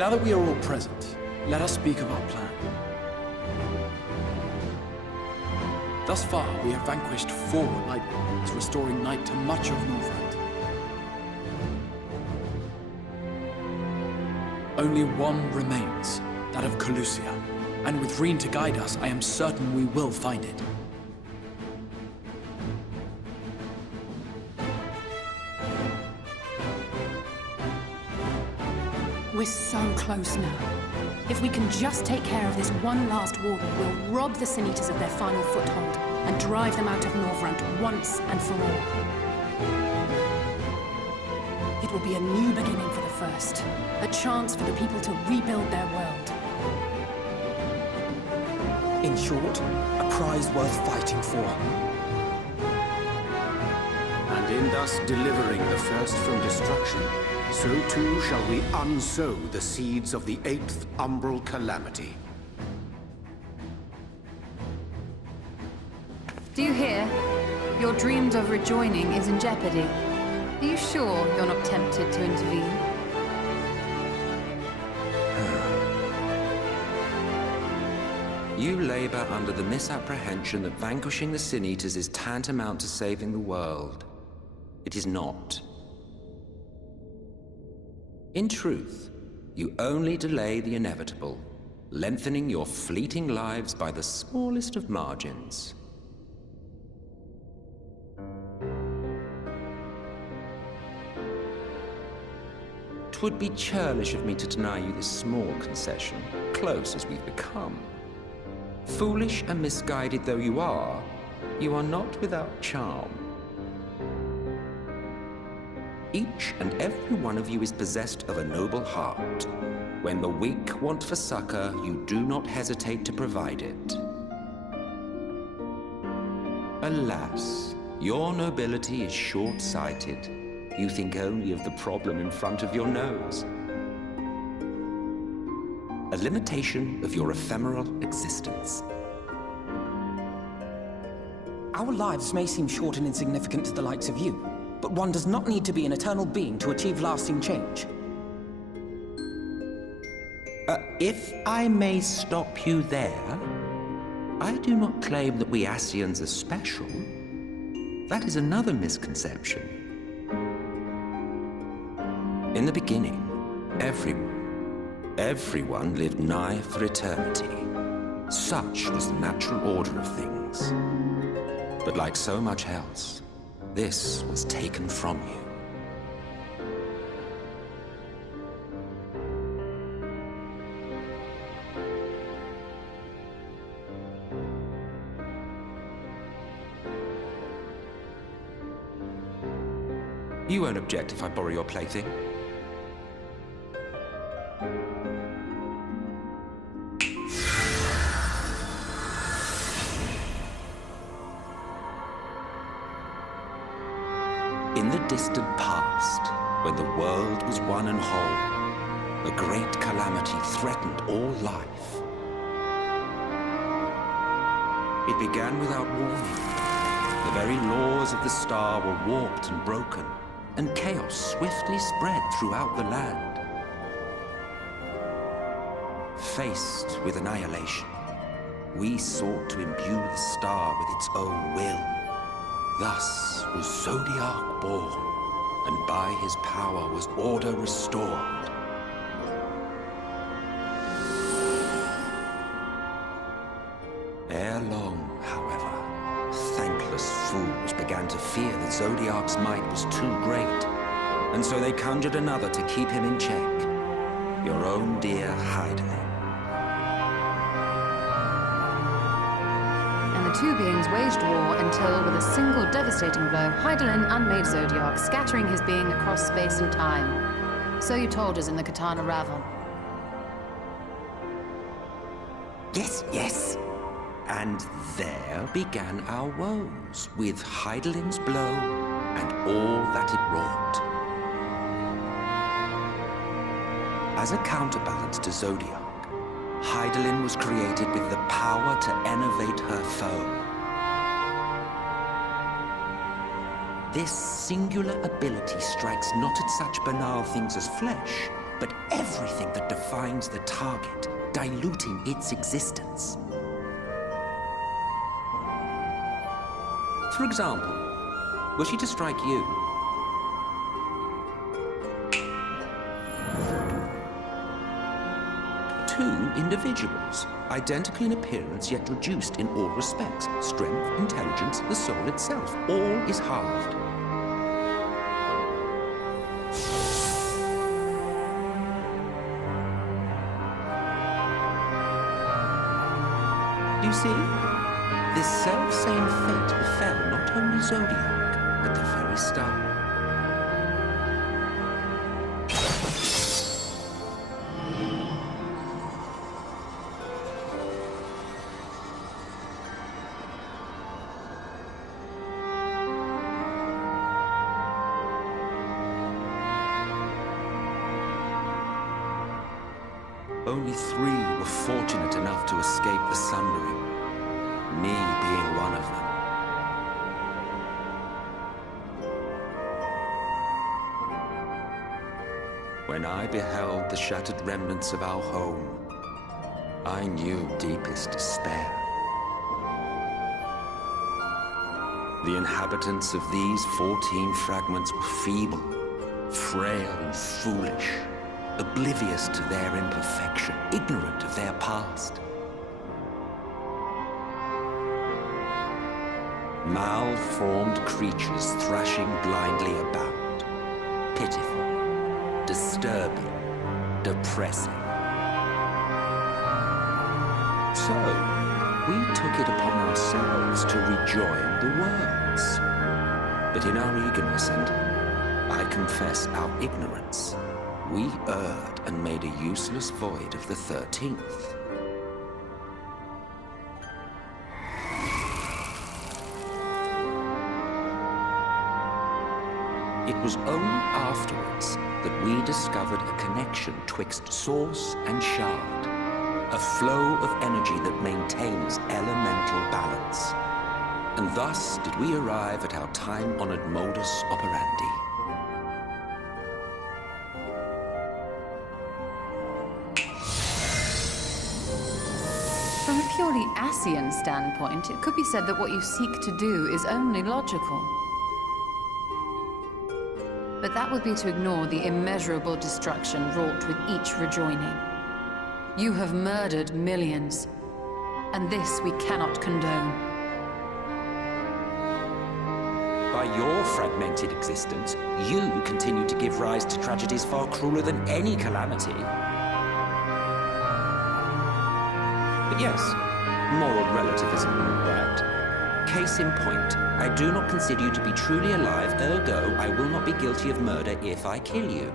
Now that we are all present, let us speak of our plan. Thus far, we have vanquished 4 Night Warlords, restoring night to much of Northrend. Only one remains, that of Colusia, and with Reen to guide us, I am certain we will find it. We're so close now. If we can just take care of this one last warden, we'll rob the Sin Eaters of their final foothold and drive them out of Northrend once and for all. It will be a new beginning for the First, a chance for the people to rebuild their world. In short, a prize worth fighting for. And in thus delivering the First from destruction, so too shall we unsow the seeds of the 8th umbral calamity. Do you hear? Your dreams of rejoining is in jeopardy. Are you sure you're not tempted to intervene? You labor under the misapprehension that vanquishing the Sin Eaters is tantamount to saving the world. It is not. In truth, you only delay the inevitable, lengthening your fleeting lives by the smallest of margins. Twould be churlish of me to deny you this small concession, close as we've become. Foolish and misguided though you are not without charm. Each and every one of you is possessed of a noble heart. When the weak want for succor, you do not hesitate to provide it. Alas, your nobility is short-sighted. You think only of the problem in front of your nose. A limitation of your ephemeral existence. Our lives may seem short and insignificant to the likes of you, but one does not need to be an eternal being to achieve lasting change. If I may stop you there, I do not claim that we Ascians are special. That is another misconception. In the beginning, everyone lived nigh for eternity. Such was the natural order of things. But like so much else, this was taken from you. You won't object if I borrow your plaything? In the distant past, when the world was one and whole, a great calamity threatened all life. It began without warning. The very laws of the star were warped and broken, and chaos swiftly spread throughout the land. Faced with annihilation, we sought to imbue the star with its own will. Thus was Zodiac born, and by his power was order restored. Ere long, however, thankless fools began to fear that Zodiac's might was too great, and so they conjured another to keep him in check. Your own dear Hydaelyn. The two beings waged war until, with a single devastating blow, Hydaelyn unmade Zodiac, scattering his being across space and time. So you told us in the Katana Ravel. Yes, yes. And there began our woes, with Hydaelyn's blow and all that it wrought. As a counterbalance to Zodiac, Hydaelyn was created with the power to enervate her foe. This singular ability strikes not at such banal things as flesh, but everything that defines the target, diluting its existence. For example, were she to strike you, two individuals, identical in appearance yet reduced in all respects. Strength, intelligence, the soul itself, all is halved. Do you see? This self-same fate befell not only Zodiac, but the very star. Only 3 were fortunate enough to escape the sundering, me being one of them. When I beheld the shattered remnants of our home, I knew deepest despair. The inhabitants of these 14 fragments were feeble, frail and foolish, oblivious to their imperfection, ignorant of their past. Malformed creatures thrashing blindly about. Pitiful, disturbing, depressing. So, we took it upon ourselves to rejoin the worlds. But in our eagerness and, I confess, our ignorance, we erred and made a useless void of the 13th. It was only afterwards that we discovered a connection twixt source and shard, a flow of energy that maintains elemental balance. And thus did we arrive at our time-honored modus operandi. From a purely Asian standpoint, it could be said that what you seek to do is only logical. But that would be to ignore the immeasurable destruction wrought with each rejoining. You have murdered millions, and this we cannot condone. By your fragmented existence, you continue to give rise to tragedies far crueler than any calamity. But yes, moral relativism and all that. Case in point, I do not consider you to be truly alive, ergo I will not be guilty of murder if I kill you.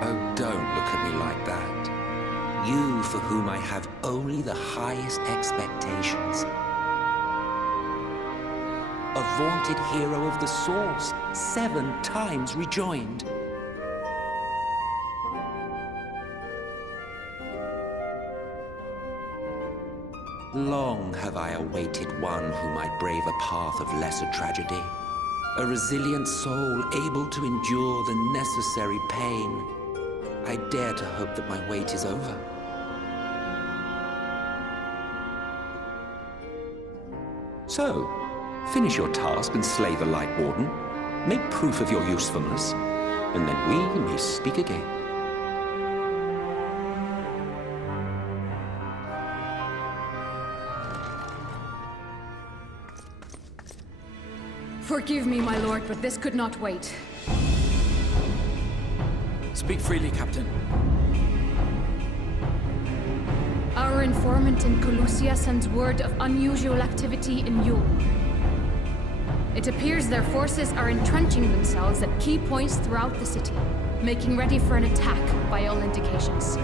Oh, don't look at me like that. You for whom I have only the highest expectations. A vaunted hero of the Source, 7 times rejoined. Long have I awaited one who might brave a path of lesser tragedy. A resilient soul able to endure the necessary pain. I dare to hope that my wait is over. So, finish your task and slay the Light Warden. Make proof of your usefulness, and then we may speak again. Forgive me, my lord, but this could not wait. Speak freely, Captain. Our informant in Colusia sends word of unusual activity in Eulmore. It appears their forces are entrenching themselves at key points throughout the city, making ready for an attack by all indications.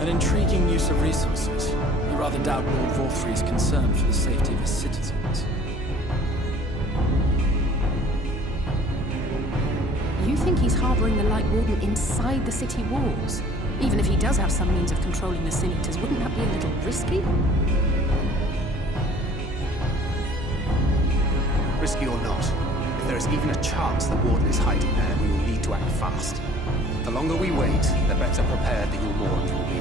An intriguing use of resources. I rather doubt Lord Vorthri's concern for the safety of his citizens. You think he's harboring bring the Light Warden inside the city walls. Even if he does have some means of controlling the Sin Eaters, wouldn't that be a little risky? Risky or not, if there is even a chance the Warden is hiding there, we will need to act fast. The longer we wait, the better prepared the Eulmore will be.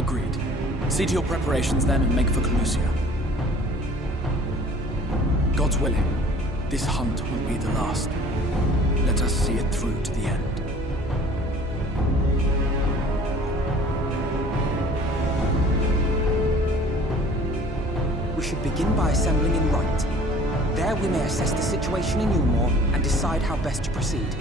Agreed. See to your preparations then and make for Calusia. God's willing, this hunt will be the last. Let us see it through to the end. We should begin by assembling in Rite. There we may assess the situation in Eulmore and decide how best to proceed.